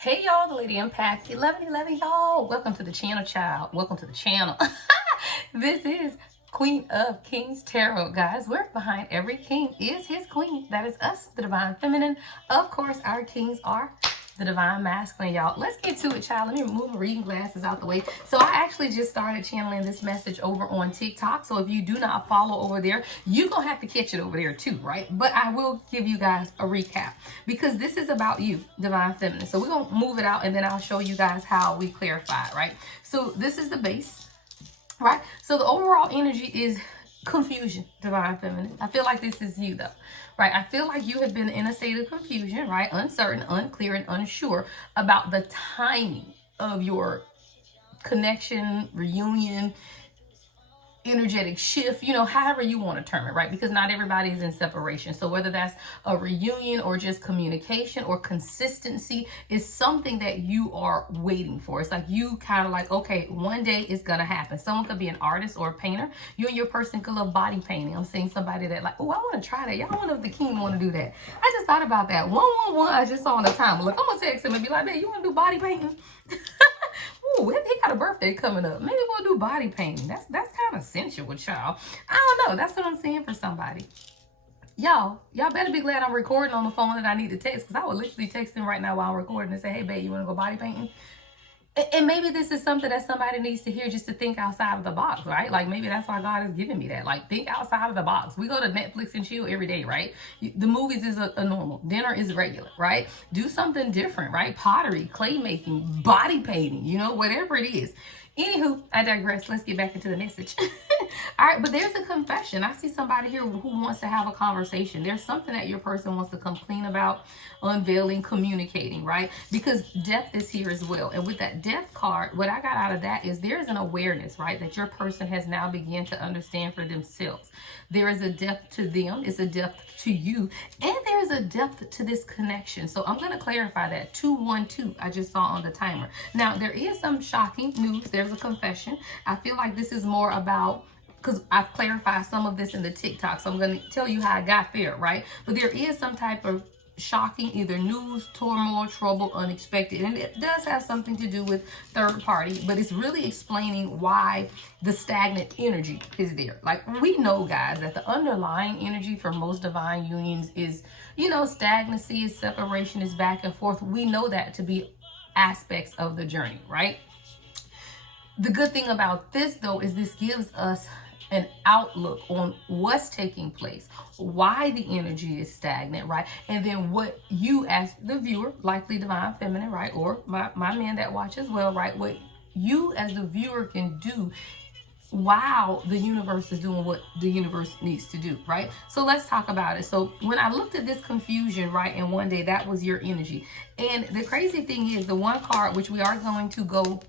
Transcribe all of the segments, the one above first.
Hey y'all, the Lady Impact 1111 y'all. Welcome to the channel, child. Welcome to the channel. This is Queen of Kings Tarot, guys. Where behind every king is his queen. That is us, the Divine Feminine. Of course, our kings are the Divine Masculine, y'all. Let's get to it, child. Let me move my reading glasses out the way. So I actually just started channeling this message over on TikTok. So if you do not follow over there, you're going to have to catch it over there too, right? But I will give you guys a recap because this is about you, Divine Feminine. So we're going to move it out and then I'll show you guys how we clarify it, right? So this is the base, right? So the overall energy is confusion, Divine Feminine. I feel like this is you though, right? I feel like you have been in a state of confusion, right? Uncertain, unclear, and unsure about the timing of your connection, reunion, energetic shift, you know, however you want to term it, right? Because not everybody is in separation. So whether that's a reunion or just communication or consistency is something that you are waiting for. It's like you kind of like, okay, one day it's going to happen. Someone could be an artist or a painter. You and your person could love body painting. I'm seeing somebody that like, oh, I want to try that. Y'all wonder if the king want to do that. I just thought about that. 111 I just saw on the time. Look, I'm going to text him and be like, man, you want to do body painting? Ooh, he got a birthday coming up. Maybe we'll do body painting. That's kind of sensual, y'all. I don't know. That's what I'm saying for somebody. Y'all better be glad I'm recording on the phone that I need to text, because I would literally text him right now while I'm recording and say, hey, babe, you want to go body painting? And maybe this is something that somebody needs to hear, just to think outside of the box, right? Like maybe that's why God is giving me that. Like, think outside of the box. We go to Netflix and chill every day, right? The movies is a normal. Dinner is regular, right? Do something different, right? Pottery, clay making, body painting, you know, whatever it is. Anywho, I digress. Let's get back into the message. All right, but there's a confession. I see somebody here who wants to have a conversation. There's something that your person wants to come clean about, unveiling, communicating, right? Because depth is here as well. And with that depth card, what I got out of that is there's an awareness, right? That your person has now begun to understand for themselves. There is a depth to them. It's a depth to you. And there's a depth to this connection. So I'm going to clarify that. 212 I just saw on the timer. Now, there is some shocking news. There's a confession. I feel like this is more about, because I've clarified some of this in the TikTok. So I'm going to tell you how I got there, right? But there is some type of shocking, either news, turmoil, trouble, unexpected. And it does have something to do with third party, but it's really explaining why the stagnant energy is there. Like, we know, guys, that the underlying energy for most divine unions is, you know, stagnancy, is separation, is back and forth. We know that to be aspects of the journey, right? The good thing about this, though, is this gives us an outlook on what's taking place, why the energy is stagnant, right? And then what you as the viewer, likely Divine Feminine, right? Or my man that watches well, right? What you as the viewer can do while the universe is doing what the universe needs to do, right? So let's talk about it. So when I looked at this confusion, right, and one day that was your energy. And the crazy thing is, the one card, which we are going to go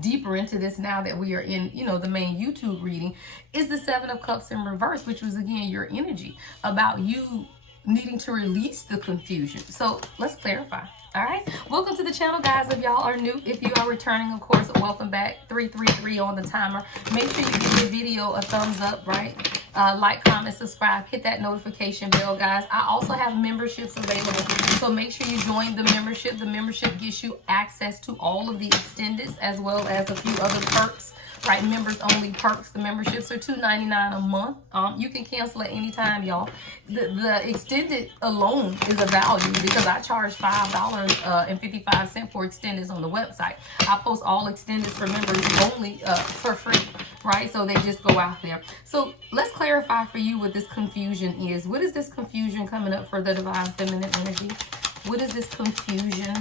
deeper into this now that we are in, you know, the main YouTube reading, is the 7 of Cups in reverse, which was again your energy about you needing to release the confusion. So let's clarify. All right, welcome to the channel, guys. If y'all are new, if you are returning, of course, welcome back. 333 on the timer. Make sure you give the video a thumbs up, right? Like, comment, subscribe, hit that notification bell, guys. I also have memberships available, so make sure you join the membership. The membership gives you access to all of the extendeds as well as a few other perks, right? Members only perks. The memberships are $2.99 a month. You can cancel at any time, y'all. The extended alone is a value because I charge $5.55 for extendeds on the website. I post all extendeds for members only for free, right? So they just go out there. So let's clarify for you what this confusion is. What is this confusion coming up for the Divine Feminine energy? What is this confusion?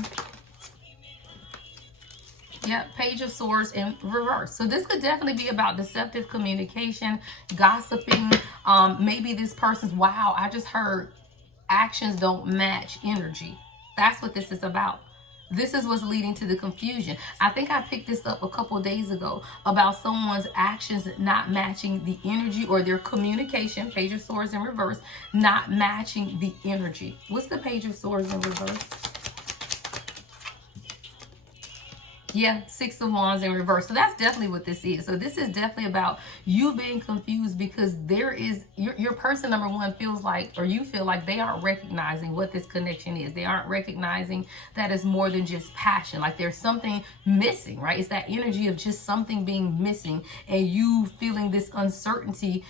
Yeah, Page of Swords in reverse. So this could definitely be about deceptive communication, gossiping. Maybe this person's, wow, I just heard actions don't match energy. That's what this is about. This is what's leading to the confusion. I think I picked this up a couple of days ago about someone's actions not matching the energy, or their communication, Page of Swords in reverse, not matching the energy. What's the Page of Swords in reverse? Yeah, Six of Wands in reverse. So that's definitely what this is. So this is definitely about you being confused because there is your person, number one, feels like, or you feel like they aren't recognizing what this connection is. They aren't recognizing that it's more than just passion. Like there's something missing, right? It's that energy of just something being missing and you feeling this uncertainty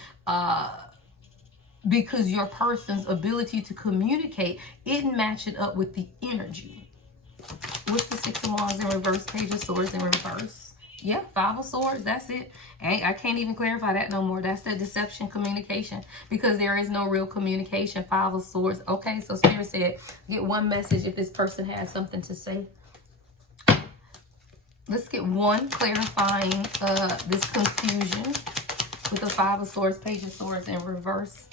because your person's ability to communicate isn't matching up with the energy. What's the Six of Wands in reverse? Page of Swords in reverse. Yeah, Five of Swords. That's it. I can't even clarify that no more. That's the deception communication because there is no real communication. Five of Swords. Okay, so Spirit said, get one message if this person has something to say. Let's get one clarifying this confusion with the Five of Swords, Page of Swords in reverse.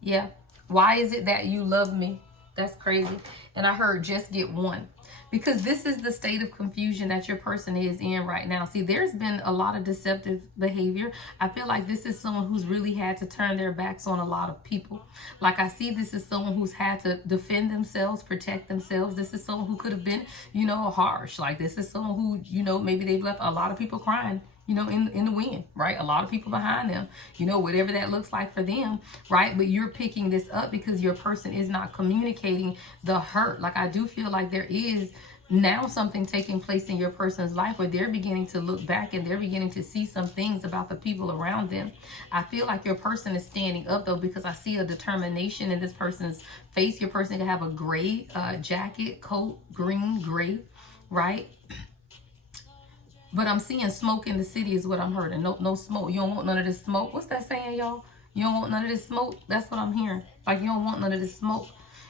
Yeah. Why is it that you love me? That's crazy. And I heard just get one. Because this is the state of confusion that your person is in right now. See, there's been a lot of deceptive behavior. I feel like this is someone who's really had to turn their backs on a lot of people. Like I see this is someone who's had to defend themselves, protect themselves. This is someone who could have been, harsh. Like this is someone who, maybe they've left a lot of people crying, in the wind, right? A lot of people behind them, whatever that looks like for them, right? But you're picking this up because your person is not communicating the hurt. Like I do feel like there is now something taking place in your person's life where they're beginning to look back and they're beginning to see some things about the people around them. I feel like your person is standing up though, because I see a determination in this person's face. Your person can have a gray jacket, coat, green, gray, right? But I'm seeing smoke in the city is what I'm hearing. No smoke. You don't want none of this smoke. What's that saying, y'all? You don't want none of this smoke? That's what I'm hearing. Like you don't want none of this smoke.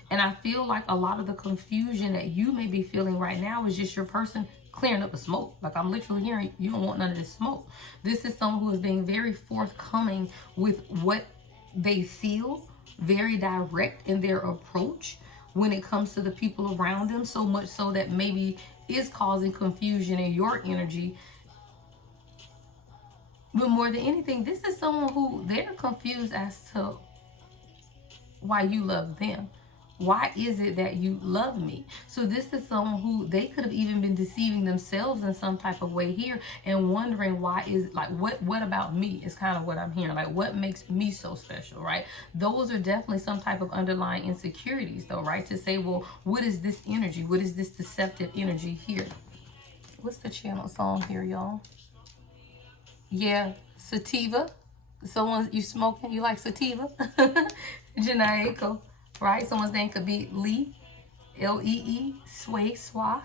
And I feel like a lot of the confusion that you may be feeling right now is just your person clearing up the smoke. Like I'm literally hearing you don't want none of this smoke. This is someone who is being very forthcoming with what they feel, very direct in their approach when it comes to the people around them, so much so that maybe is causing confusion in your energy. But more than anything, this is someone who they're confused as to why you love them. Why is it that you love me? So this is someone who they could have even been deceiving themselves in some type of way here and wondering why is like what about me is kind of what I'm hearing. Like what makes me so special, right? Those are definitely some type of underlying insecurities though, right? To say, well, what is this energy? What is this deceptive energy here? What's the channel song here, y'all? Yeah, sativa. Someone you smoking, you like sativa? Janae, right? Someone's name could be Lee, L-E-E, Sway, Swa,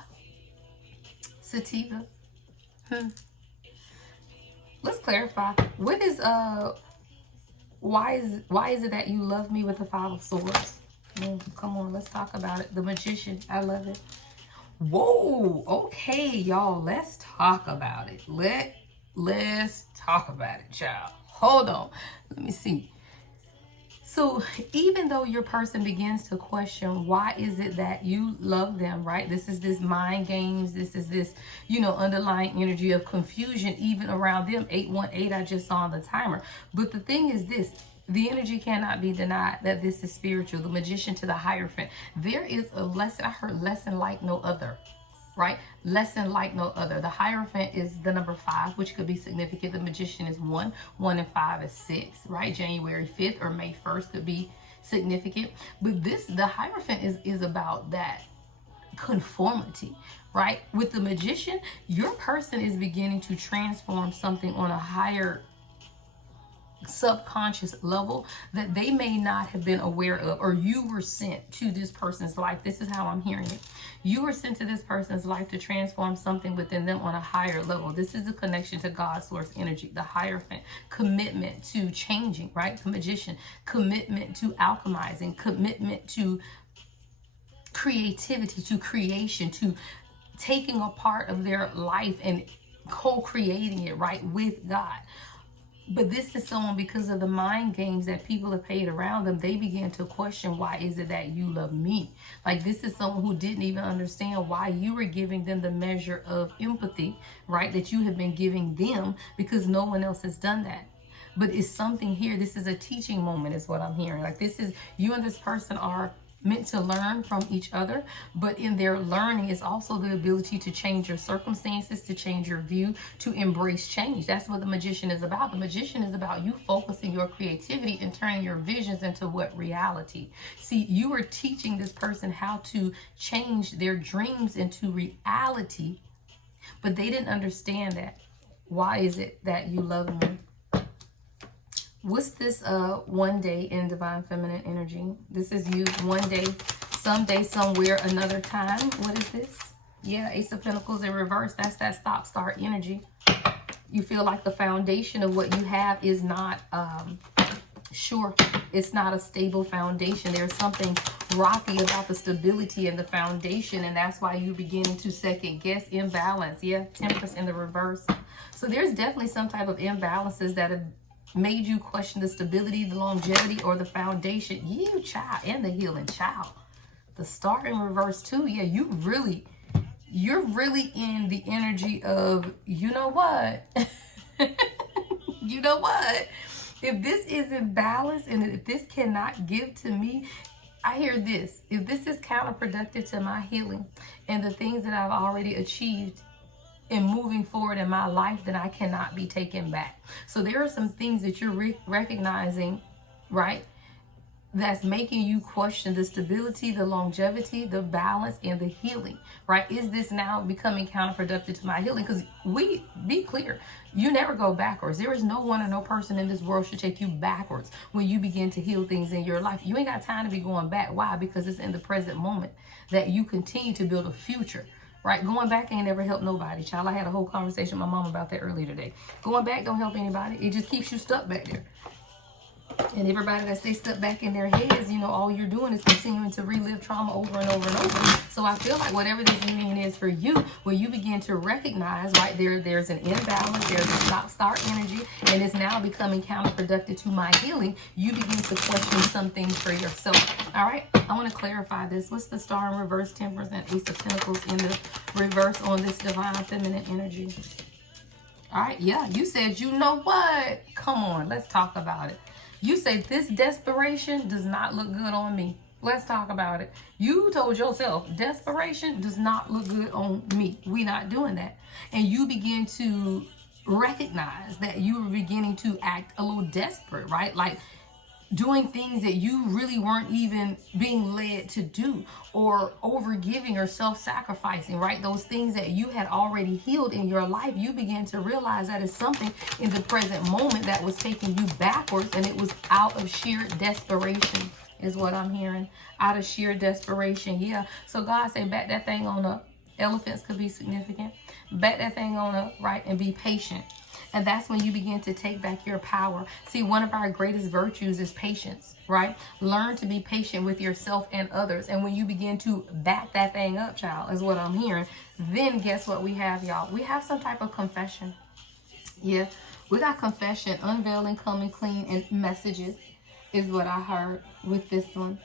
sativa. Let's clarify. What is why is it that you love me with the Five of Swords? Come on, let's talk about it. The Magician, I love it. Whoa, okay, y'all, let's talk about it. Let's talk about it, child. Hold on, let me see. So even though your person begins to question why is it that you love them, right? This is this mind games. This is this, underlying energy of confusion even around them. 818, I just saw on the timer. But the thing is this, the energy cannot be denied that this is spiritual. The Magician to the Hierophant. There is a lesson, I heard lesson like no other. Right? Lesson like no other. The Hierophant is the number 5, which could be significant. The Magician is 1. 1 and 5 is 6, right? January 5th or May 1st could be significant. But the Hierophant is about that conformity, right? With the Magician, your person is beginning to transform something on a higher subconscious level that they may not have been aware of, or you were sent to this person's life. This is how I'm hearing it. You were sent to this person's life to transform something within them on a higher level. This is the connection to God's source energy. The Hierophant, commitment to changing, right? The Magician, commitment to alchemizing, commitment to creativity, to creation, to taking a part of their life and co-creating it, right, with God. But this is someone, because of the mind games that people have played around them, they began to question, why is it that you love me? Like this is someone who didn't even understand why you were giving them the measure of empathy, right, that you have been giving them, because no one else has done that. But it's something here. This is a teaching moment is what I'm hearing. Like this is, you and this person are meant to learn from each other, but in their learning is also the ability to change your circumstances, to change your view, to embrace change. That's what the magician is about. The magician is about you focusing your creativity and turning your visions into what reality. See, you are teaching this person how to change their dreams into reality, but they didn't understand that. Why is it that you love them? What's this one day in divine feminine energy? This is you one day, someday, somewhere, another time. What is this? Yeah, Ace of Pentacles in reverse. That's that stop start energy. You feel like the foundation of what you have is not sure. It's not a stable foundation. There's something rocky about the stability and the foundation, and that's why you're beginning to second guess, imbalance. Yeah, Temperance in the reverse. So there's definitely some type of imbalances that have made you question the stability, the longevity, or the foundation. You, child, and the healing, child. The Star in reverse too. Yeah, you're really in the energy of, you know what? You know what? If this isn't balanced and if this cannot give to me, I hear this. If this is counterproductive to my healing and the things that I've already achieved in moving forward in my life, then I cannot be taken back. So there are some things that you're recognizing, right? That's making you question the stability, the longevity, the balance, and the healing, right? Is this now becoming counterproductive to my healing? Because we, be clear, you never go backwards. There is no one or no person in this world should take you backwards when you begin to heal things in your life. You ain't got time to be going back. Why? Because it's in the present moment that you continue to build a future. Right? Going back ain't never helped nobody, child. I had a whole conversation with my mom about that earlier today. Going back don't help anybody. It just keeps you stuck back there. And everybody that stays stuck back in their heads, you know, all you're doing is continuing to relive trauma over and over and over. So I feel like whatever this union is for you, when you begin to recognize, right, there's an imbalance, there's a stop-start energy, and it's now becoming counterproductive to my healing, you begin to question some things for yourself. All right, I want to clarify this. What's the Star in reverse, Temperance, and Ace of Pentacles in the reverse on this divine feminine energy? All right, yeah, you said, you know what? Come on, let's talk about it. You say this desperation does not look good on me. Let's talk about it. You told yourself desperation does not look good on me. We're not doing that. And you begin to recognize that you are beginning to act a little desperate, right? Like doing things that you really weren't even being led to do, or overgiving or self-sacrificing, right? Those things that you had already healed in your life, you began to realize that is something in the present moment that was taking you backwards, and it was out of sheer desperation, is what I'm hearing. Out of sheer desperation, yeah. So God said, back that thing on up. Elephants could be significant. Back that thing on up, right? And be patient. And that's when you begin to take back your power. See, one of our greatest virtues is patience, right? Learn to be patient with yourself and others. And when you begin to back that thing up, child, is what I'm hearing, then guess what we have, y'all? We have some type of confession. Yeah, we got confession, unveiling, coming clean, and messages is what I heard with this one,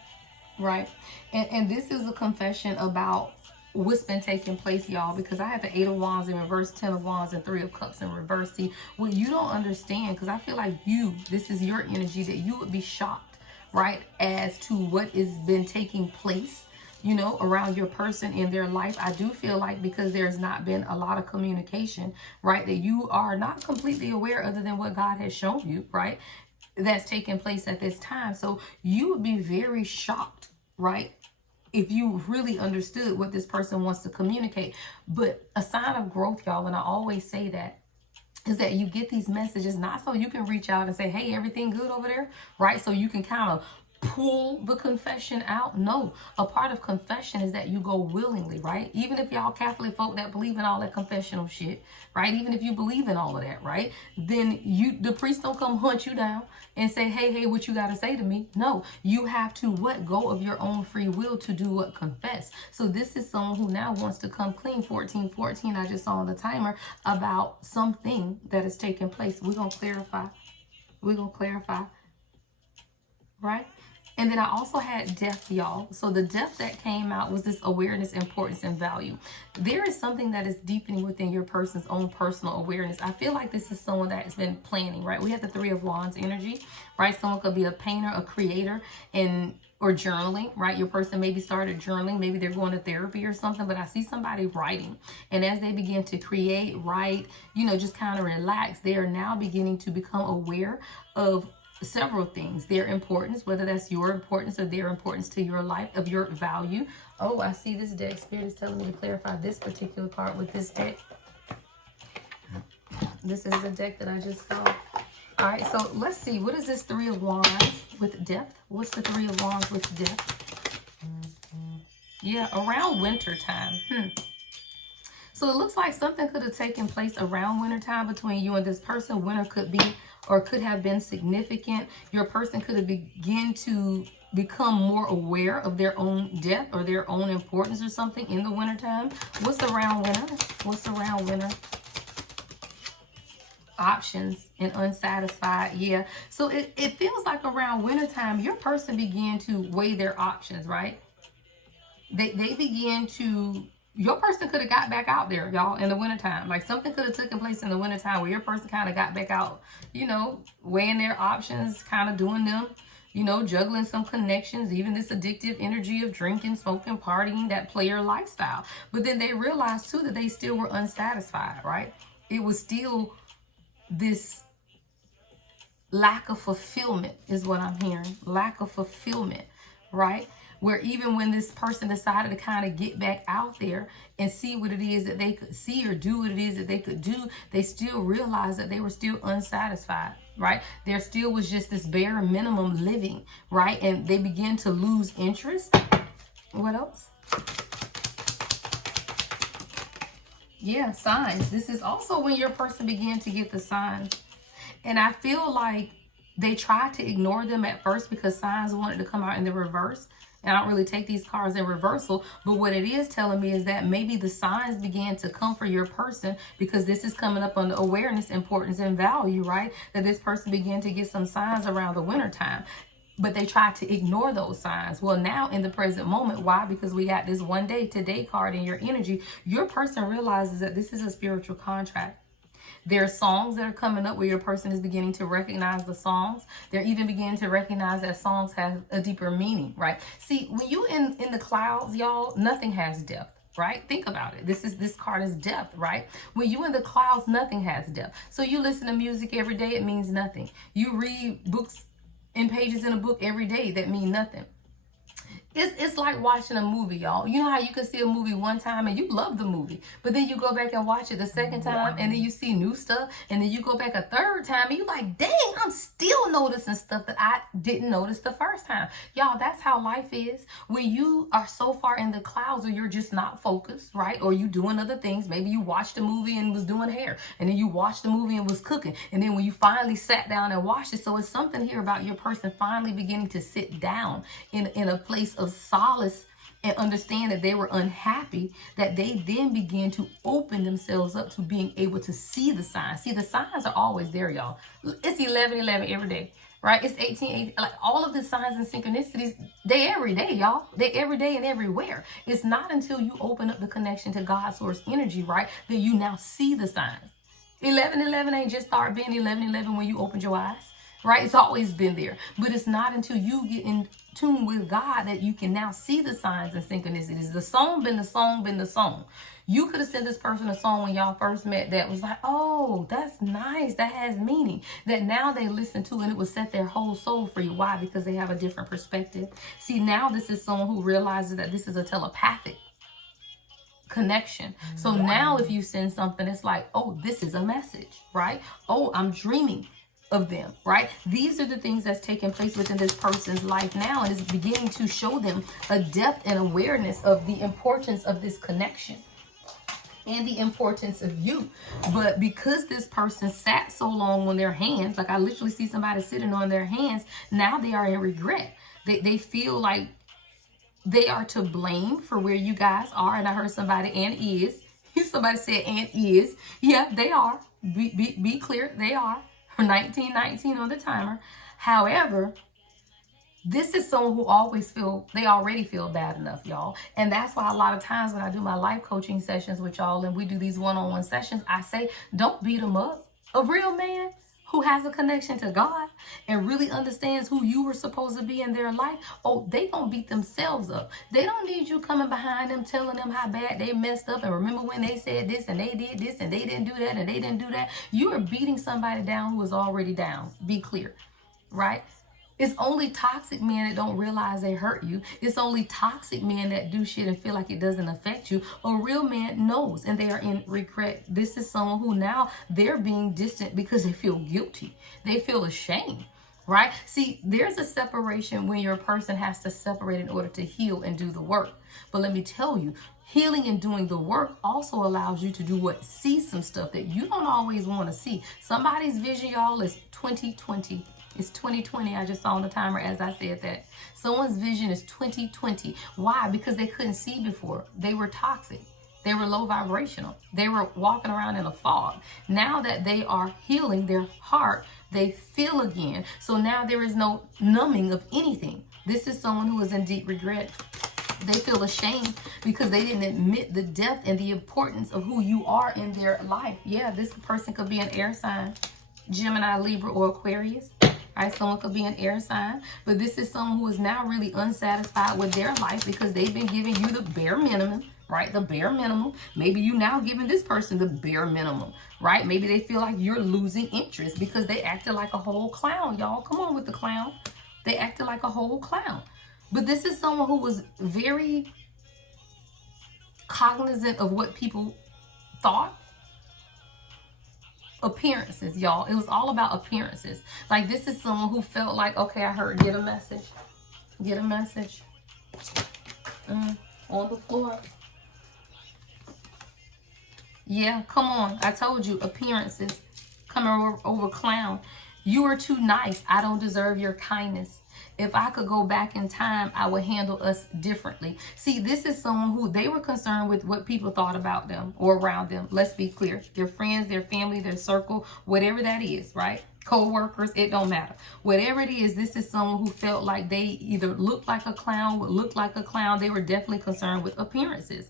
right? And this is a confession about what's been taking place, y'all, because I had the 8 of Wands in reverse, 10 of Wands, and 3 of Cups in reverse. See, what you don't understand, because I feel like this is your energy, that you would be shocked, right, as to what has been taking place, you know, around your person in their life. I do feel like because there's not been a lot of communication, right, that you are not completely aware other than what God has shown you, right, that's taking place at this time. So you would be very shocked, right, if you really understood what this person wants to communicate. But a sign of growth, y'all, and I always say that, is that you get these messages not so you can reach out and say, hey, everything good over there, right? So you can kind of pull the confession out. No, a part of confession is that you go willingly, right? Even if y'all Catholic folk that believe in all that confessional shit, right? Even if you believe in all of that, right? Then the priest don't come hunt you down and say, hey, what you got to say to me? No, you have to go of your own free will to do what? Confess. So this is someone who now wants to come clean. 1414, I just saw on the timer, about something that is taking place. We're going to clarify. We're going to clarify, right? And then I also had depth, y'all. So the depth that came out was this awareness, importance, and value. There is something that is deepening within your person's own personal awareness. I feel like this is someone that has been planning, right? We have the Three of Wands energy, right? Someone could be a painter, a creator, or journaling, right? Your person maybe started journaling, maybe they're going to therapy or something, but I see somebody writing. And as they begin to create, write, just kind of relax, they are now beginning to become aware of several things, their importance, whether that's your importance or their importance to your life, of your value. Oh, I see this deck. Spirit is telling me to clarify this particular part with this deck. This is the deck that I just saw. All right, so let's see. What is this Three of Wands with depth? What's the Three of Wands with depth? Yeah, around winter time. So it looks like something could have taken place around wintertime between you and this person. Winter could be or could have been significant. Your person could have begun to become more aware of their own depth or their own importance or something in the wintertime. What's around winter? What's around winter? Options and unsatisfied. Yeah. So it feels like around wintertime, your person began to weigh their options, right? They begin to... Your person could have got back out there, y'all, in the wintertime. Like something could have taken place in the wintertime where your person kind of got back out, weighing their options, kind of doing them, juggling some connections, even this addictive energy of drinking, smoking, partying, that player lifestyle. But then they realized too that they still were unsatisfied, right? It was still this lack of fulfillment is what I'm hearing. Lack of fulfillment, right? Where even when this person decided to kind of get back out there and see what it is that they could see or do what it is that they could do, they still realized that they were still unsatisfied, right? There still was just this bare minimum living, right? And they began to lose interest. What else? Yeah, signs. This is also when your person began to get the signs. And I feel like they tried to ignore them at first because signs wanted to come out in the reverse. And I don't really take these cards in reversal, but what it is telling me is that maybe the signs began to come for your person because this is coming up on the awareness, importance, and value, right? That this person began to get some signs around the winter time, but they tried to ignore those signs. Well, now in the present moment, why? Because we got this one day today card in your energy. Your person realizes that this is a spiritual contract. There are songs that are coming up where your person is beginning to recognize the songs. They're even beginning to recognize that songs have a deeper meaning, right? See, when you in the clouds, y'all, nothing has depth, right? Think about it. This card is depth, right? When you in the clouds, nothing has depth. So you listen to music every day, it means nothing. You read books and pages in a book every day that mean nothing. It's like watching a movie, y'all. You know how you can see a movie one time and you love the movie, but then you go back and watch it the second time and then you see new stuff, and then you go back a third time and you're like, dang, I'm still noticing stuff that I didn't notice the first time. Y'all, that's how life is. When you are so far in the clouds or you're just not focused, right? Or you doing other things. Maybe you watched a movie and was doing hair, and then you watched the movie and was cooking, and then when you finally sat down and watched it. So it's something here about your person finally beginning to sit down in a place of solace and understand that they were unhappy, that they then begin to open themselves up to being able to see the signs. See, the signs are always there, y'all. It's 11:11 every day, right? It's 18:18. Like all of the signs and synchronicities, they every day, y'all. They every day and everywhere. It's not until you open up the connection to God's source energy, right, that you now see the signs. 11:11 ain't just start being 11:11 when you opened your eyes, right? It's always been there. But it's not until you get in tune with God that you can now see the signs and synchronicities. The song been the song been the song. You could have sent this person a song when y'all first met that was like, oh, that's nice, that has meaning, that now they listen to and it will set their whole soul free. Why? Because they have a different perspective. See, now this is someone who realizes that this is a telepathic connection. So now if you send something, it's like, oh, this is a message, right? Oh, I'm dreaming of them, right? These are the things that's taking place within this person's life now, and it's beginning to show them a depth and awareness of the importance of this connection and the importance of you. But because this person sat so long on their hands, like I literally see somebody sitting on their hands, now they are in regret. They feel like they are to blame for where you guys are. And I heard somebody, and is. Somebody said, and is. Yeah, they are. Be clear, they are. 1919 on the timer. However, This is someone who they already feel bad enough, y'all. And that's why a lot of times when I do my life coaching sessions with y'all and we do these one-on-one sessions, I say, don't beat them up. A real man who has a connection to God and really understands who you were supposed to be in their life, they gonna beat themselves up. They don't need you coming behind them telling them how bad they messed up and remember when they said this and they did this and they didn't do that and they didn't do that. You are beating somebody down who is already down. Be clear, right? It's only toxic men that don't realize they hurt you. It's only toxic men that do shit and feel like it doesn't affect you. A real man knows and they are in regret. This is someone who now they're being distant because they feel guilty. They feel ashamed, right? See, there's a separation when your person has to separate in order to heal and do the work. But let me tell you, healing and doing the work also allows you to do what? See some stuff that you don't always want to see. Somebody's vision, y'all, is 2020. It's 2020. I just saw on the timer as I said that. Someone's vision is 2020. Why? Because they couldn't see before. They were toxic. They were low vibrational. They were walking around in a fog. Now that they are healing their heart, they feel again. So now there is no numbing of anything. This is someone who is in deep regret. They feel ashamed because they didn't admit the depth and the importance of who you are in their life. Yeah, this person could be an air sign, Gemini, Libra, or Aquarius. Right, someone could be an air sign, but this is someone who is now really unsatisfied with their life because they've been giving you the bare minimum, right? The bare minimum. Maybe you now giving this person the bare minimum, right? Maybe they feel like you're losing interest because they acted like a whole clown, y'all. Come on with the clown. They acted like a whole clown. But this is someone who was very cognizant of what people thought. Appearances, y'all. It was all about appearances. Like, this is someone who felt like, okay, I heard, get a message. Get a message. On the floor. Yeah, come on. I told you, appearances. Coming over clown. You are too nice. I don't deserve your kindness. If I could go back in time, I would handle us differently. See, this is someone who they were concerned with what people thought about them or around them. Let's be clear. Their friends, their family, their circle, whatever that is, right? Co-workers, it don't matter. Whatever it is, this is someone who felt like they either looked like a clown, would look like a clown. They were definitely concerned with appearances.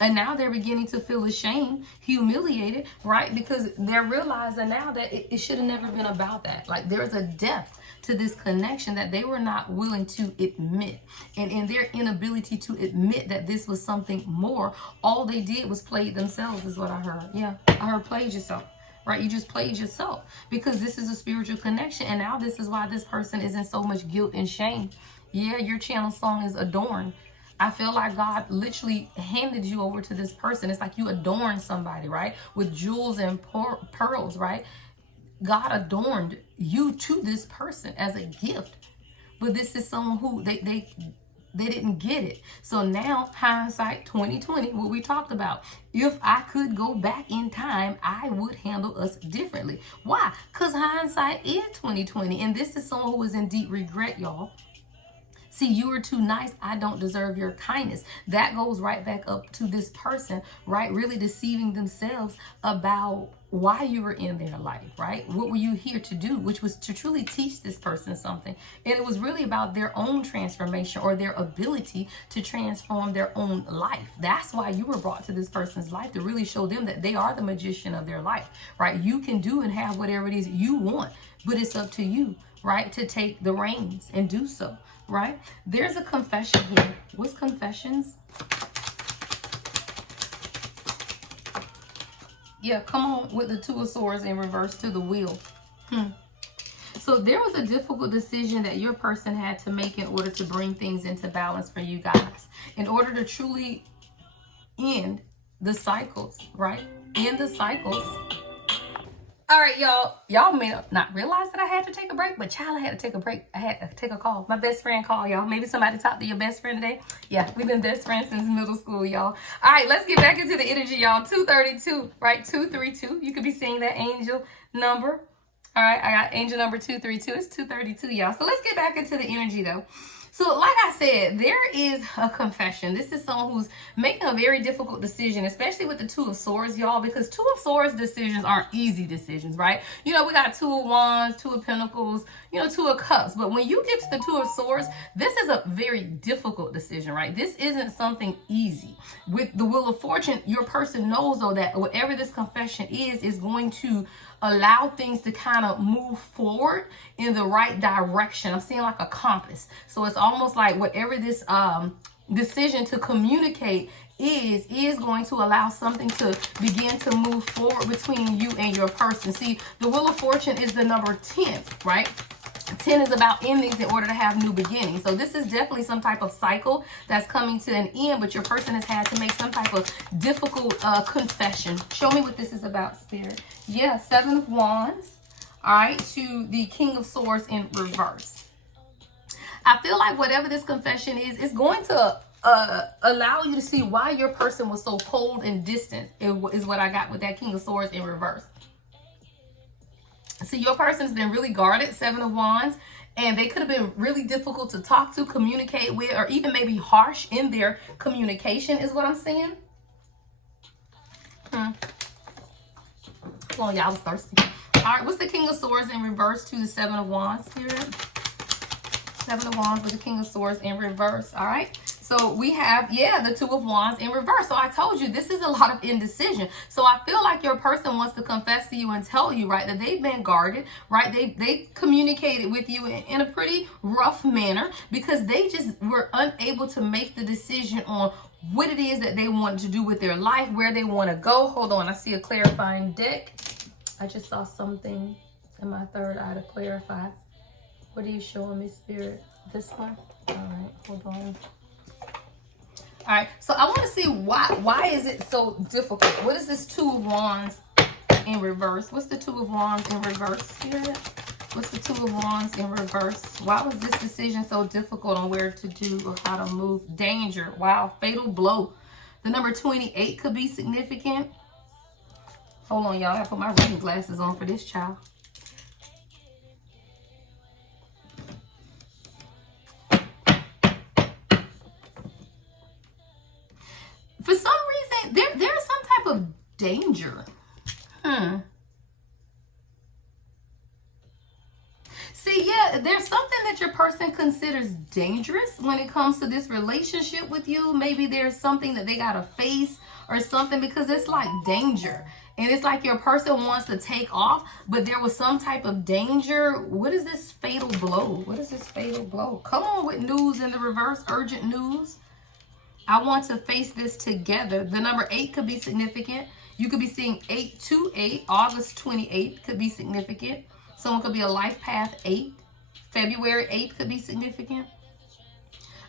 And now they're beginning to feel ashamed, humiliated, right? Because they're realizing now that it should have never been about that. Like, there's a depth to this connection that they were not willing to admit. And in their inability to admit that this was something more, all they did was play themselves, is what I heard. Yeah, I heard played yourself. Right? You just played yourself because this is a spiritual connection. And now this is why this person is in so much guilt and shame. Yeah, your channel song is adorned. I feel like God literally handed you over to this person. It's like you adorn somebody, right? With jewels and pearls, right? God adorned you to this person as a gift. But this is someone who they didn't get it. So now, hindsight 2020, what we talked about. If I could go back in time, I would handle us differently. Why? Because hindsight is 2020. And this is someone who is in deep regret, y'all. See, you were too nice. I don't deserve your kindness. That goes right back up to this person, right? Really deceiving themselves about why you were in their life, right? What were you here to do? Which was to truly teach this person something. And it was really about their own transformation or their ability to transform their own life. That's why you were brought to this person's life, to really show them that they are the magician of their life, right? You can do and have whatever it is you want, but it's up to you, right? To take the reins and do so. Right? There's a confession here. What's confessions? Yeah, come on with the Two of Swords in reverse to the wheel. So there was a difficult decision that your person had to make in order to bring things into balance for you guys. In order to truly end the cycles, right? End the cycles. All right, y'all. Y'all may not realize that I had to take a break, but child, I had to take a break. I had to take a call. My best friend called, y'all. Maybe somebody talked to your best friend today. Yeah, we've been best friends since middle school, y'all. All right, let's get back into the energy, y'all. 232, right? 232. You could be seeing that angel number. All right, I got angel number 232. It's 232, y'all. So let's get back into the energy, though. So like I said, there is a confession. This is someone who's making a very difficult decision, especially with the Two of Swords, y'all, because Two of Swords decisions aren't easy decisions, right? You know, we got Two of Wands, Two of Pentacles, you know, Two of Cups. But when you get to the Two of Swords, this is a very difficult decision, right? This isn't something easy. With the Wheel of Fortune, your person knows, though, that whatever this confession is going to allow things to kind of move forward in the right direction. I'm seeing like a compass. So it's almost like whatever this decision to communicate is going to allow something to begin to move forward between you and your person. See, the Wheel of Fortune is the number 10, right? 10 is about endings in order to have new beginnings. So this is definitely some type of cycle that's coming to an end, but your person has had to make some type of difficult confession. Show me what this is about, Spirit. Yeah, Seven of Wands, all right, to the King of Swords in reverse. I feel like whatever this confession is going to allow you to see why your person was so cold and distant, is what I got with that King of Swords in reverse. See, your person's been really guarded, Seven of Wands, and they could have been really difficult to talk to, communicate with, or even maybe harsh in their communication is what I'm seeing. Come on, y'all, I was thirsty. All right, what's the King of Swords in reverse to the Seven of Wands, Spirit? Seven of Wands with the King of Swords in reverse, all right? So we have, yeah, the Two of Wands in reverse. So I told you, this is a lot of indecision. So I feel like your person wants to confess to you and tell you, right, that they've been guarded, right? They communicated with you in a pretty rough manner because they just were unable to make the decision on what it is that they want to do with their life, where they want to go. Hold on, I see a clarifying deck. I just saw something in my third eye to clarify. What are you showing me, Spirit? This one? All right, hold on. All right, so I want to see why is it so difficult? What is this Two of Wands in reverse? What's the Two of Wands in reverse, Spirit? What's the Two of Wands in reverse? Why was this decision so difficult on where to do or how to move? Danger. Wow, fatal blow. The number 28 could be significant. Hold on, y'all. I put my reading glasses on for this child. For some reason, there's some type of danger. See, yeah, there's something that your person considers dangerous when it comes to this relationship with you. Maybe there's something that they got to face or something, because it's like danger. And it's like your person wants to take off, but there was some type of danger. What is this fatal blow? What is this fatal blow? Come on with news in the reverse, urgent news. I want to face this together. The number 8 could be significant. You could be seeing 828. August 28th could be significant. Someone could be a life path 8. February 8th could be significant.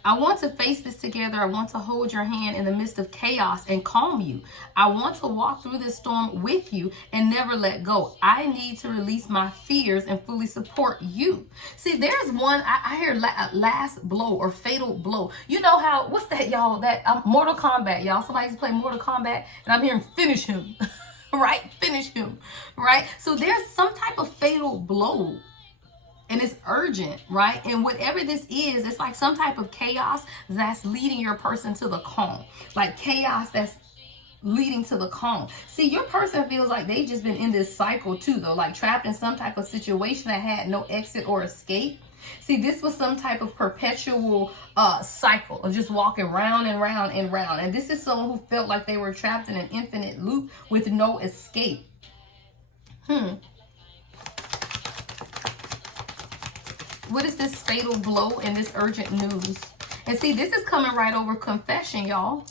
I want to face this together. I want to hold your hand in the midst of chaos and calm you. I want to walk through this storm with you and never let go. I need to release my fears and fully support you. See, there's one, I hear last blow or fatal blow. You know how, what's that, y'all? That Mortal Kombat, y'all. Somebody used to play Mortal Kombat and I'm hearing finish him, right? Finish him, right? So there's some type of fatal blow. And it's urgent, right? And whatever this is, it's like some type of chaos that's leading your person to the calm. Like chaos that's leading to the calm. See, your person feels like they've just been in this cycle too, though. Like trapped in some type of situation that had no exit or escape. See, this was some type of perpetual cycle of just walking round and round and round. And this is someone who felt like they were trapped in an infinite loop with no escape. What is this fatal blow and this urgent news? And see, this is coming right over confession, y'all.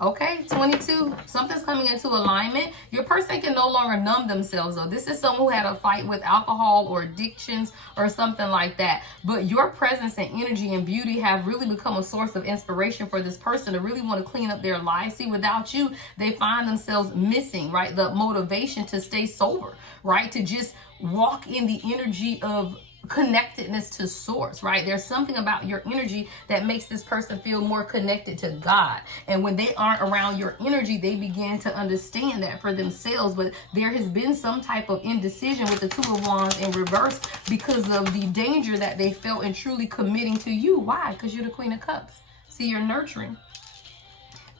Okay, 22. Something's coming into alignment. Your person can no longer numb themselves, though. This is someone who had a fight with alcohol or addictions or something like that. But your presence and energy and beauty have really become a source of inspiration for this person to really want to clean up their lives. See, without you, they find themselves missing, right? The motivation to stay sober, right? To just walk in the energy of connectedness to source, right? There's something about your energy that makes this person feel more connected to God. And when they aren't around your energy, they begin to understand that for themselves. But there has been some type of indecision with the Two of Wands in reverse because of the danger that they felt in truly committing to you. Why? Because you're the Queen of Cups. See, you're nurturing.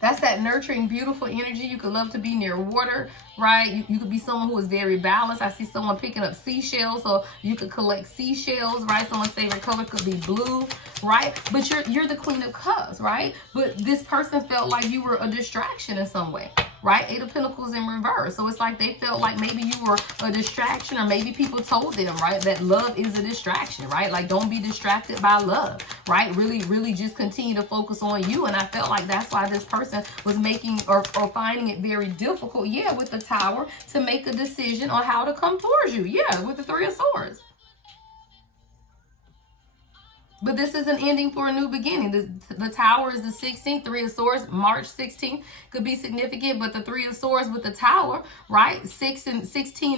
That's that nurturing, beautiful energy. You could love to be near water, right? You could be someone who is very balanced. I see someone picking up seashells, so you could collect seashells, right? Someone's favorite color could be blue, right? But you're the Queen of Cups, right? But this person felt like you were a distraction in some way, right? Eight of Pentacles in reverse. So it's like they felt like maybe you were a distraction, or maybe people told them, right, that love is a distraction, right? Like, don't be distracted by love, right? Really just continue to focus on you. And I felt like that's why this person was making or finding it very difficult, yeah, with the Tower, to make a decision on how to come towards you, yeah, with the Three of Swords. But this is an ending for a new beginning. The Tower is the 16th. Three of Swords, March 16th could be significant. But the Three of Swords with the Tower, right? 16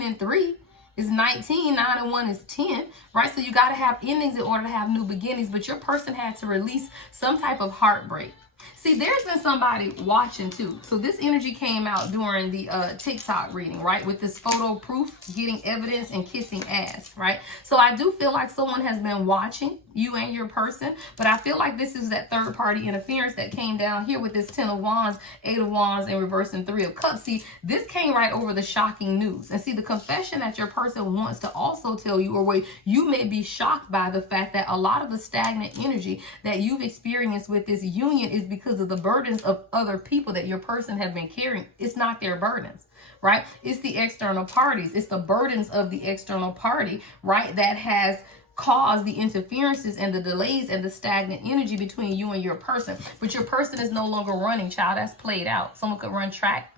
and 3 is 19. 9 and 1 is 10, right? So you got to have endings in order to have new beginnings. But your person had to release some type of heartbreak. See, there's been somebody watching too. So this energy came out during the TikTok reading, right? With this photo proof, getting evidence, and kissing ass, right? So I do feel like someone has been watching you and your person, but I feel like this is that third party interference that came down here with this 10 of Wands, 8 of Wands in reverse, and 3 of Cups. See, this came right over the shocking news. And see, the confession that your person wants to also tell you, or where you may be shocked by the fact that a lot of the stagnant energy that you've experienced with this union is because of the burdens of other people that your person have been carrying. It's not their burdens, right? It's the external parties. It's the burdens of the external party, right, that has caused the interferences and the delays and the stagnant energy between you and your person. But your person is no longer running, child. That's played out. Someone could run track,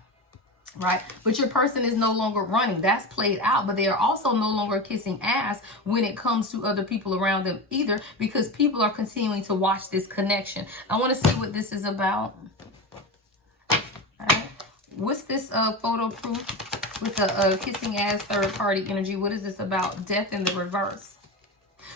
right? But your person is no longer running. That's played out. But they are also no longer kissing ass when it comes to other people around them either, because people are continuing to watch this connection. I want to see what this is about. All right. What's this photo proof with the kissing ass third party energy? What is this about? Death in the reverse.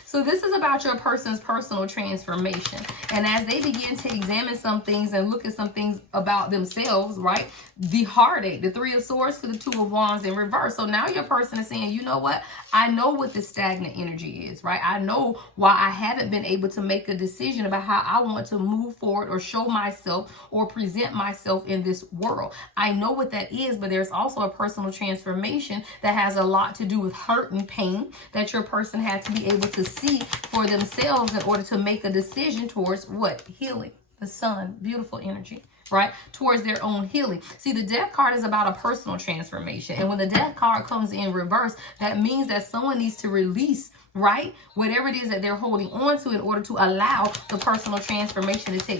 So this is about your person's personal transformation. And as they begin to examine some things and look at some things about themselves, right? The heartache, the Three of Swords to the Two of Wands in reverse. So now your person is saying, you know what? I know what this stagnant energy is, right? I know why I haven't been able to make a decision about how I want to move forward or show myself or present myself in this world. I know what that is, but there's also a personal transformation that has a lot to do with hurt and pain that your person had to be able to see for themselves in order to make a decision towards what? Healing. The Sun, beautiful energy, right? Towards their own healing. See, the Death card is about a personal transformation. And when the Death card comes in reverse, that means that someone needs to release, right, whatever it is that they're holding on to in order to allow the personal transformation to take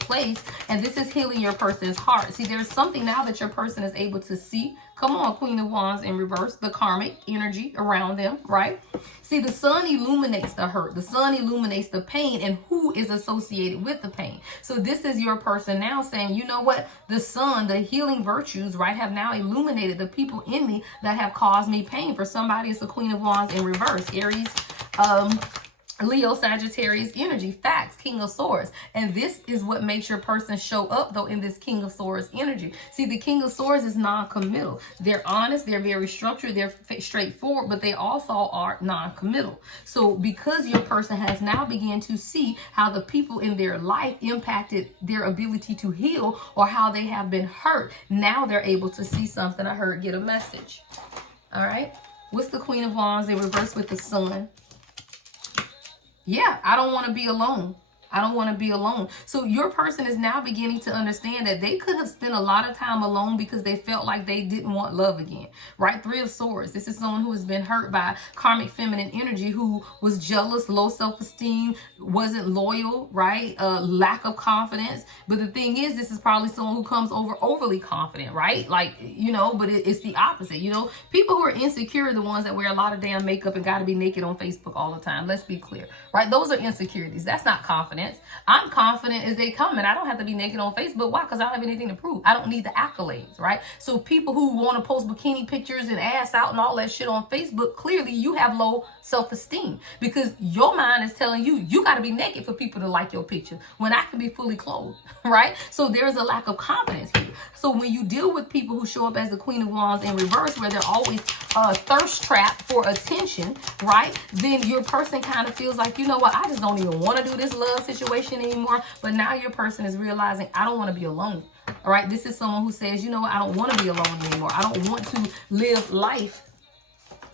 place. And this is healing your person's heart. See, there's something now that your person is able to see. Come on, Queen of Wands in reverse, the karmic energy around them, right? See, the Sun illuminates the hurt. The Sun illuminates the pain and who is associated with the pain. So this is your person now saying, you know what? The Sun, the healing virtues, right, have now illuminated the people in me that have caused me pain. For somebody, it's the Queen of Wands in reverse. Aries, Leo, Sagittarius energy, facts, King of Swords. And this is what makes your person show up, though, in this King of Swords energy. See, the King of Swords is non-committal. They're honest, they're very structured, they're straightforward, but they also are non-committal. So because your person has now begun to see how the people in their life impacted their ability to heal or how they have been hurt, now they're able to see something. I heard get a message. All right. What's the Queen of Wands in reverse with the Sun? Yeah, I don't want to be alone. I don't want to be alone. So your person is now beginning to understand that they could have spent a lot of time alone because they felt like they didn't want love again, right? Three of Swords. This is someone who has been hurt by karmic feminine energy, who was jealous, low self-esteem, wasn't loyal, right? Lack of confidence. But the thing is, this is probably someone who comes over overly confident, right? Like, you know, but it's the opposite. You know, people who are insecure are the ones that wear a lot of damn makeup and got to be naked on Facebook all the time. Let's be clear, right? Those are insecurities. That's not confidence. confidence. I'm confident as they come, and I don't have to be naked on Facebook. Why? Because I don't have anything to prove. I don't need the accolades, right? So people who want to post bikini pictures and ass out and all that shit on Facebook, clearly you have low self-esteem, because your mind is telling you, you got to be naked for people to like your picture when I can be fully clothed, right? So there's a lack of confidence here. So when you deal with people who show up as the Queen of Wands in reverse, where they're always thirst trapped for attention, right? Then your person kind of feels like, you know what, I just don't even want to do this love situation anymore. But now your person is realizing, I don't want to be alone. All right. This is someone who says, you know what, I don't want to be alone anymore. I don't want to live life,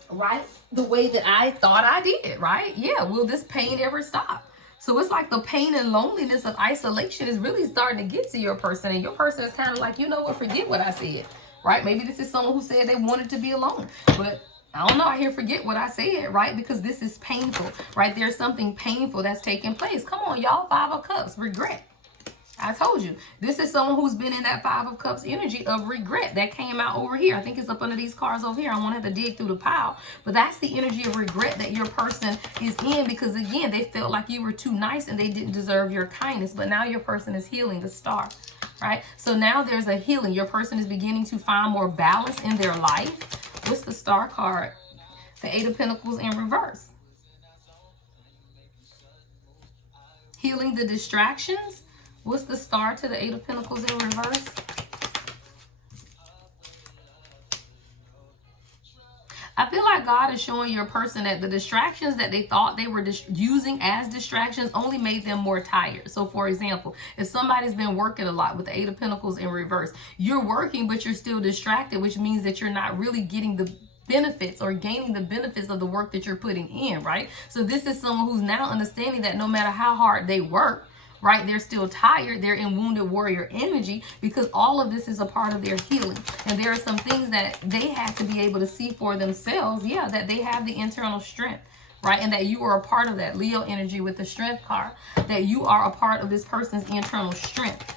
right, the way that I thought I did, right? Yeah. Will this pain ever stop? So it's like the pain and loneliness of isolation is really starting to get to your person. And your person is kind of like, you know what, forget what I said, right? Maybe this is someone who said they wanted to be alone. But I don't know, I hear forget what I said, right? Because this is painful, right? There's something painful that's taking place. Come on, y'all, 5 of Cups, regret. I told you, this is someone who's been in that 5 of Cups energy of regret that came out over here. I think it's up under these cards over here. I won't have to dig through the pile, but that's the energy of regret that your person is in, because again, they felt like you were too nice and they didn't deserve your kindness. But now your person is healing, the Star, right? So now there's a healing. Your person is beginning to find more balance in their life. What's the Star card? The 8 of Pentacles in reverse. Healing the distractions. What's the Star to the 8 of Pentacles in reverse? I feel like God is showing your person that the distractions that they thought they were using as distractions only made them more tired. So for example, if somebody's been working a lot with the 8 of Pentacles in reverse, you're working, but you're still distracted, which means that you're not really getting the benefits or gaining the benefits of the work that you're putting in, right? So this is someone who's now understanding that no matter how hard they work, right, they're still tired. They're in wounded warrior energy, because all of this is a part of their healing. And there are some things that they have to be able to see for themselves. Yeah, that they have the internal strength, right? And that you are a part of that Leo energy with the Strength card, that you are a part of this person's internal strength.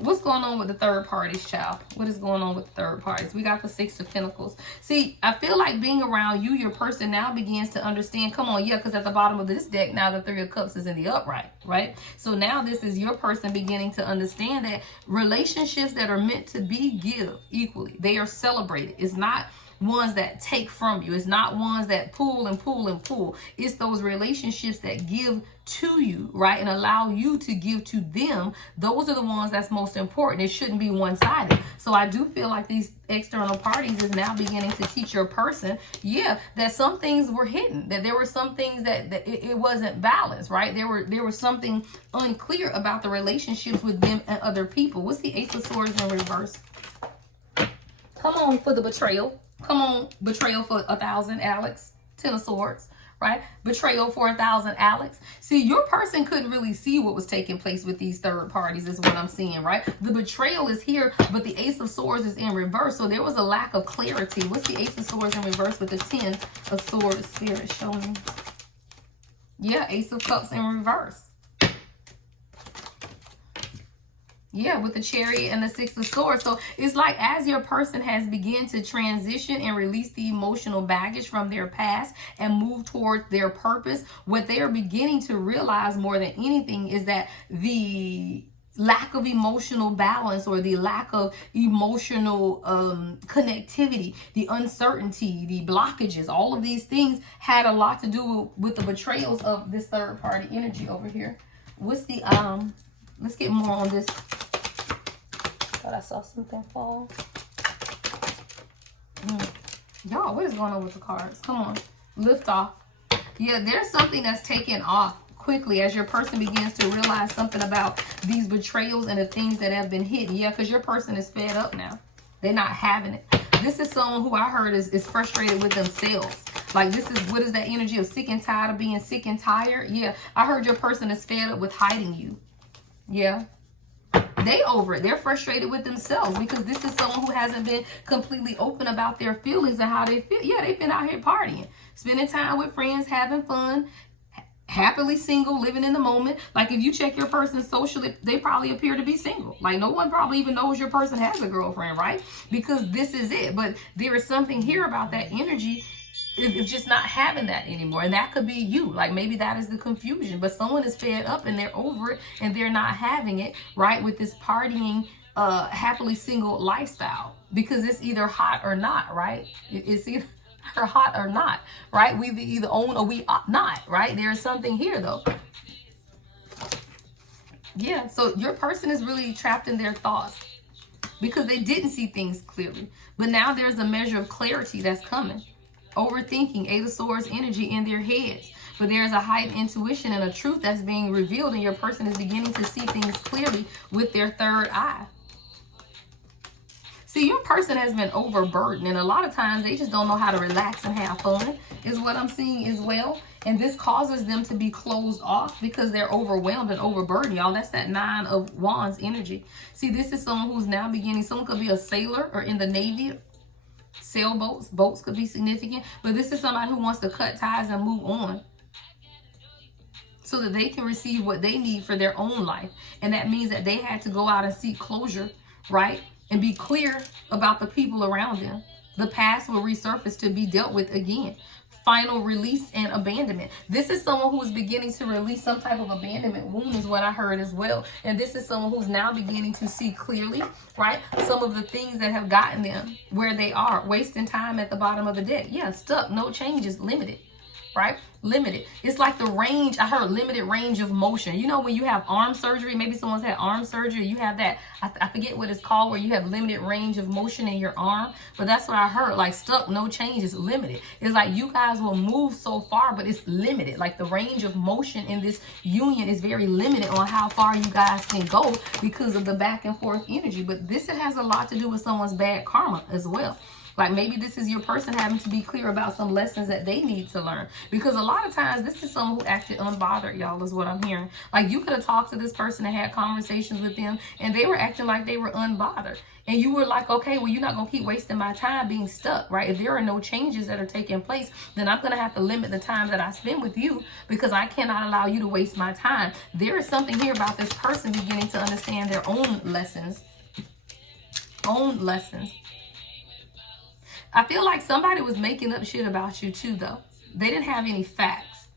What's going on with the third parties, child? What is going on with the third parties? We got the 6 of Pentacles. See, I feel like being around you, your person now begins to understand. Come on, yeah, because at the bottom of this deck, now the 3 of Cups is in the upright, right? So now this is your person beginning to understand that relationships that are meant to be give equally. They are celebrated. It's not ones that take from you. It's not ones that pull and pull and pull. It's those relationships that give to you, right, and allow you to give to them. Those are the ones that's most important. It shouldn't be one-sided. So I do feel like these external parties is now beginning to teach your person, yeah, that some things were hidden, that there were some things that it wasn't balanced, right? There was something unclear about the relationships with them and other people. What's the Ace of Swords in reverse? Come on for the betrayal. Come on, betrayal for 1,000, Alex. 10 of Swords, right? Betrayal for 1,000, Alex. See, your person couldn't really see what was taking place with these third parties is what I'm seeing, right? The betrayal is here, but the Ace of Swords is in reverse. So there was a lack of clarity. What's the Ace of Swords in reverse with the 10 of Swords? Spirit, show me. Yeah, Ace of Cups in reverse. Yeah, with the Chariot and the 6 of Swords. So it's like as your person has begun to transition and release the emotional baggage from their past and move towards their purpose, what they are beginning to realize more than anything is that the lack of emotional balance or the lack of emotional connectivity, the uncertainty, the blockages, all of these things had a lot to do with the betrayals of this third party energy over here. What's the, let's get more on this. Thought I saw something fall. Y'all, what is going on with the cards? Come on. Lift off. Yeah, there's something that's taken off quickly as your person begins to realize something about these betrayals and the things that have been hidden. Yeah, because your person is fed up now. They're not having it. This is someone who I heard is frustrated with themselves. Like this is, what is that energy of sick and tired of being sick and tired? Yeah, I heard your person is fed up with hiding you. Yeah. They over it. They're frustrated with themselves because this is someone who hasn't been completely open about their feelings and how they feel. Yeah, they've been out here partying, spending time with friends, having fun, happily single, living in the moment. Like if you check your person socially, they probably appear to be single. Like no one probably even knows your person has a girlfriend, right? Because this is it. But there is something here about that energy It's just not having that anymore. And that could be you. Like maybe that is the confusion, but someone is fed up and they're over it and they're not having it, right? With this partying, happily single lifestyle, because it's either hot or not, right? It's either hot or not, right? We either own or we ought not, right? There's something here though. Yeah, so your person is really trapped in their thoughts because they didn't see things clearly. But now there's a measure of clarity that's coming. Overthinking, Eight of Swords energy in their heads. But there's a heightened intuition and a truth that's being revealed, and your person is beginning to see things clearly with their third eye. See, your person has been overburdened, and a lot of times they just don't know how to relax and have fun, is what I'm seeing as well. And this causes them to be closed off because they're overwhelmed and overburdened, y'all. That's that Nine of Wands energy. See, this is someone who's now beginning, someone could be a sailor or in the Navy. Sailboats, boats could be significant, but this is somebody who wants to cut ties and move on so that they can receive what they need for their own life. And that means that they had to go out and seek closure, right? And be clear about the people around them. The past will resurface to be dealt with again. Final release and abandonment. This is someone who is beginning to release some type of abandonment wound, is what I heard as well. And this is someone who's now beginning to see clearly, right? Some of the things that have gotten them where they are, wasting time at the bottom of the deck. Yeah, stuck, no changes, limited, right? Limited. It's like the range, I heard limited range of motion. You know, when you have arm surgery, maybe someone's had arm surgery, you have that, I forget what it's called, where you have limited range of motion in your arm. But that's what I heard, like stuck, no changes, limited. It's like you guys will move so far, but it's limited. Like the range of motion in this union is very limited on how far you guys can go because of the back and forth energy. But this has a lot to do with someone's bad karma as well. Like maybe this is your person having to be clear about some lessons that they need to learn. Because a lot of times this is someone who acted unbothered, y'all, is what I'm hearing. Like you could have talked to this person and had conversations with them and they were acting like they were unbothered. And you were like, okay, well, you're not going to keep wasting my time being stuck, right? If there are no changes that are taking place, then I'm going to have to limit the time that I spend with you because I cannot allow you to waste my time. There is something here about this person beginning to understand their own lessons. Own lessons. I feel like somebody was making up shit about you too, though. They didn't have any facts.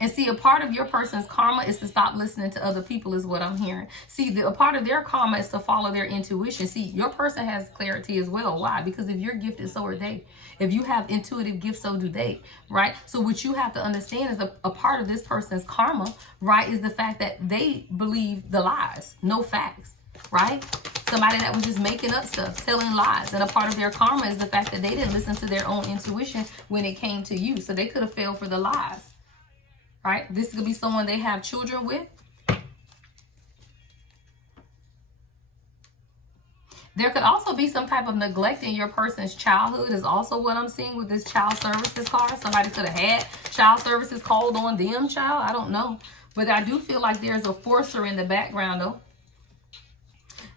And see, a part of your person's karma is to stop listening to other people, is what I'm hearing. See, a part of their karma is to follow their intuition. See, your person has clarity as well. Why? Because if you're gifted, so are they. If you have intuitive gifts, so do they, right? So what you have to understand is a part of this person's karma, right, is the fact that they believe the lies, no facts, right? Somebody that was just making up stuff, telling lies. And a part of their karma is the fact that they didn't listen to their own intuition when it came to you. So they could have failed for the lies, right? This could be someone they have children with. There could also be some type of neglect in your person's childhood is also what I'm seeing with this child services card. Somebody could have had child services called on them, child. I don't know. But I do feel like there's a forcer in the background, though.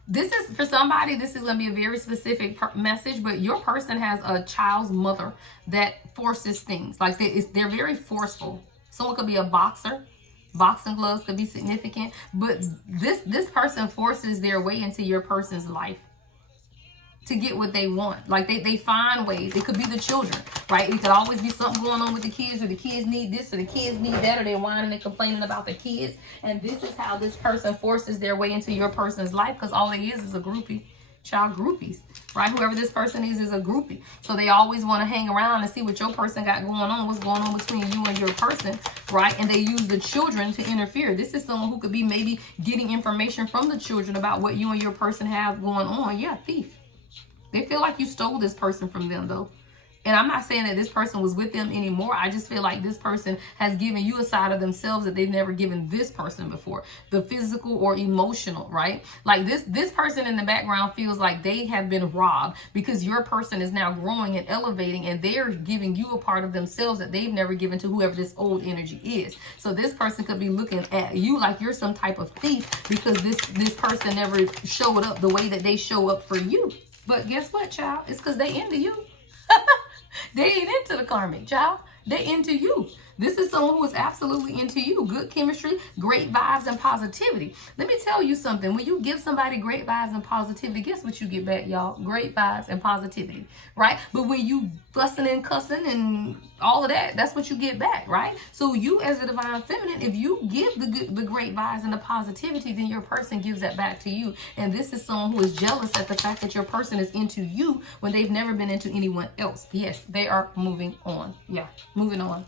This is, for somebody, this is going to be a very specific message, but your person has a child's mother that forces things. Like they're very forceful. Someone could be a boxer. Boxing gloves could be significant. But this person forces their way into your person's life to get what they want. Like they find ways. It could be the children, right? It could always be something going on with the kids, or the kids need this, or the kids need that, or they're whining and complaining about the kids. And this is how this person forces their way into your person's life, because all it is a groupie. Child groupies, right? Whoever this person is a groupie. So they always want to hang around and see what your person got going on, what's going on between you and your person, right? And they use the children to interfere. This is someone who could be maybe getting information from the children about what you and your person have going on. Yeah, thief. They feel like you stole this person from them, though. And I'm not saying that this person was with them anymore. I just feel like this person has given you a side of themselves that they've never given this person before. The physical or emotional, right? Like this person in the background feels like they have been robbed because your person is now growing and elevating, and they're giving you a part of themselves that they've never given to whoever this old energy is. So this person could be looking at you like you're some type of thief because this person never showed up the way that they show up for you. But guess what, child? It's because they into you. They ain't into the karmic, child. They into you. This is someone who is absolutely into you. Good chemistry, great vibes, and positivity. Let me tell you something. When you give somebody great vibes and positivity, guess what you get back, y'all? Great vibes and positivity, right? But when you fussing and cussing and all of that, that's what you get back, right? So you as a divine feminine, if you give the great vibes and the positivity, then your person gives that back to you. And this is someone who is jealous at the fact that your person is into you when they've never been into anyone else. Yes, they are moving on. Yeah, moving on.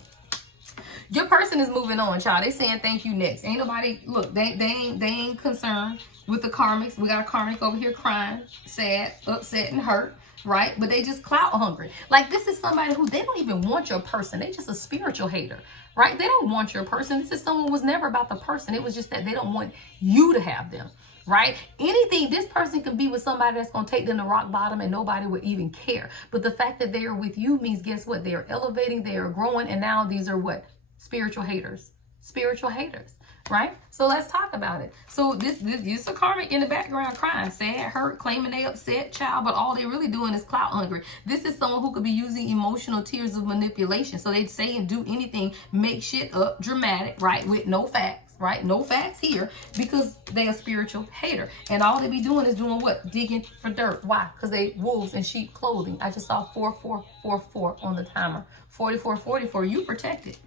Your person is moving on, child. They saying thank you next. Ain't nobody, look, they ain't concerned with the karmics. We got a karmic over here crying, sad, upset, and hurt, right? But they just clout hungry. Like, this is somebody who, they don't even want your person. They just a spiritual hater, right? They don't want your person. This is someone who was never about the person. It was just that they don't want you to have them, right? Anything, this person can be with somebody that's going to take them to rock bottom and nobody would even care. But the fact that they are with you means, guess what? They are elevating, they are growing, and now these are what? Spiritual haters. Spiritual haters, right? So let's talk about it. So this is a karmic in the background crying, sad, hurt, claiming they upset, child, but all they really doing is clout hungry. This is someone who could be using emotional tears of manipulation. So they'd say and do anything, make shit up, dramatic, right? With no facts, right? No facts here, because they a spiritual hater. And all they be doing is doing what? Digging for dirt. Why? Because they wolves in sheep clothing. I just saw 4444 on the timer. 4444, you protected.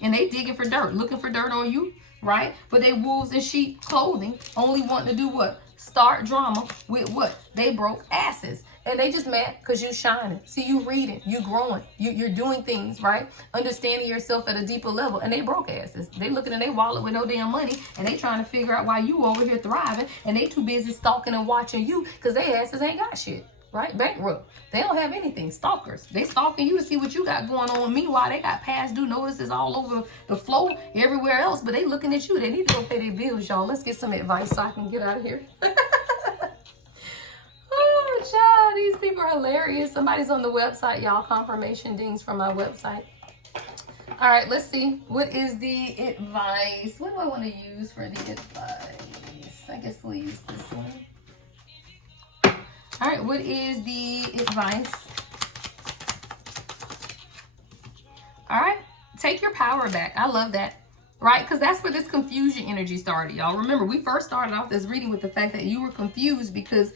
And they digging for dirt, looking for dirt on you, right? But they wolves in sheep clothing, only wanting to do what? Start drama with what? They broke asses. And they just mad because you shining. See, you reading, you growing, you're doing things, right? Understanding yourself at a deeper level. And they broke asses. They looking in their wallet with no damn money, and they trying to figure out why you over here thriving, and they too busy stalking and watching you because their asses ain't got shit. Right? Bankrupt. They don't have anything. Stalkers. They stalking you to see what you got going on. Meanwhile, they got past due notices all over the floor, everywhere else, but they looking at you. They need to go pay their bills, y'all. Let's get some advice so I can get out of here. Oh, child, these people are hilarious. Somebody's on the website, y'all. Confirmation dings from my website. All right, let's see. What is the advice? What do I want to use for the advice? I guess we'll use this one. All right, what is the advice? All right, take your power back. I love that, right? Because that's where this confusion energy started, y'all. Remember, we first started off this reading with the fact that you were confused because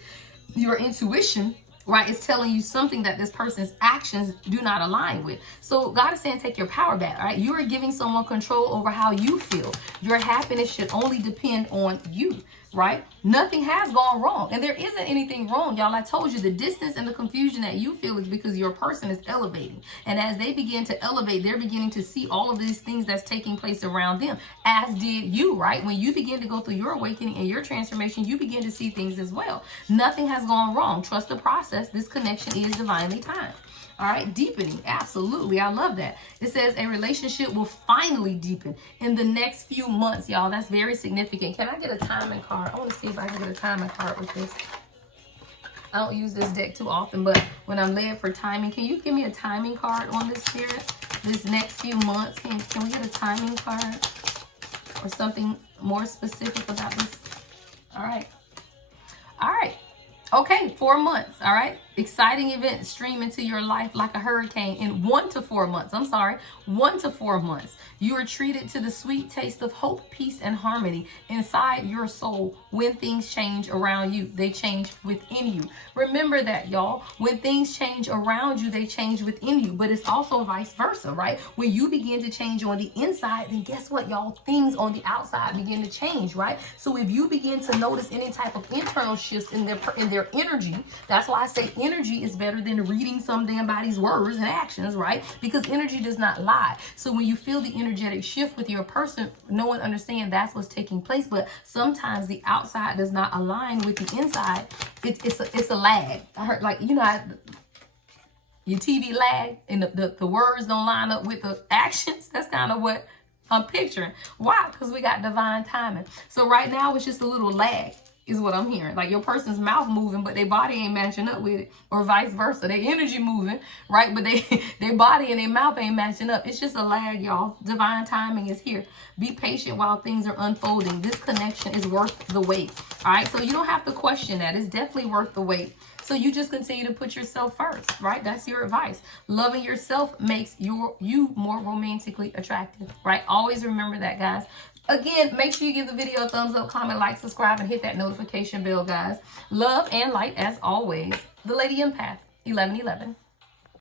your intuition, right, is telling you something that this person's actions do not align with. So God is saying take your power back, all right? You are giving someone control over how you feel. Your happiness should only depend on you, right? Nothing has gone wrong, and there isn't anything wrong, y'all. I told you the distance and the confusion that you feel is because your person is elevating, and as they begin to elevate, they're beginning to see all of these things that's taking place around them, as did you, right? When you begin to go through your awakening and your transformation, you begin to see things as well. Nothing has gone wrong. Trust the process. This connection is divinely timed. All right, deepening. Absolutely. I love that. It says a relationship will finally deepen in the next few months, y'all. That's very significant. Can I get a timing card? I want to see if I can get a timing card with this. I don't use this deck too often, but when I'm led for timing, can you give me a timing card on this spirit? This next few months, can we get a timing card or something more specific about this? All right. All right. Okay, 4 months, all right? Exciting events stream into your life like a hurricane in 1 to 4 months. 1 to 4 months. You are treated to the sweet taste of hope, peace, and harmony inside your soul. When things change around you, they change within you. Remember that, y'all. When things change around you, they change within you. But it's also vice versa, right? When you begin to change on the inside, then guess what, y'all? Things on the outside begin to change, right? So if you begin to notice any type of internal shifts in their energy, that's why I say energy is better than reading some damn body's words and actions, right? Because energy does not lie. So when you feel the energetic shift with your person, no one understands that's what's taking place. But sometimes the outside does not align with the inside. It's a lag. I heard, like, you know, your TV lag and the words don't line up with the actions. That's kind of what I'm picturing. Why? Because we got divine timing. So right now it's just a little lag. is what I'm hearing. Like your person's mouth moving, but their body ain't matching up with it, or vice versa. Their energy moving, right? But their body and their mouth ain't matching up. It's just a lag, y'all. Divine timing is here. Be patient while things are unfolding. This connection is worth the wait. All right, so you don't have to question that. It's definitely worth the wait. So you just continue to put yourself first, right? That's your advice. Loving yourself makes you more romantically attractive, right? Always remember that, guys. Again, make sure you give the video a thumbs up, comment, like, subscribe, and hit that notification bell, guys. Love and light as always. The Lady Empath, 1111.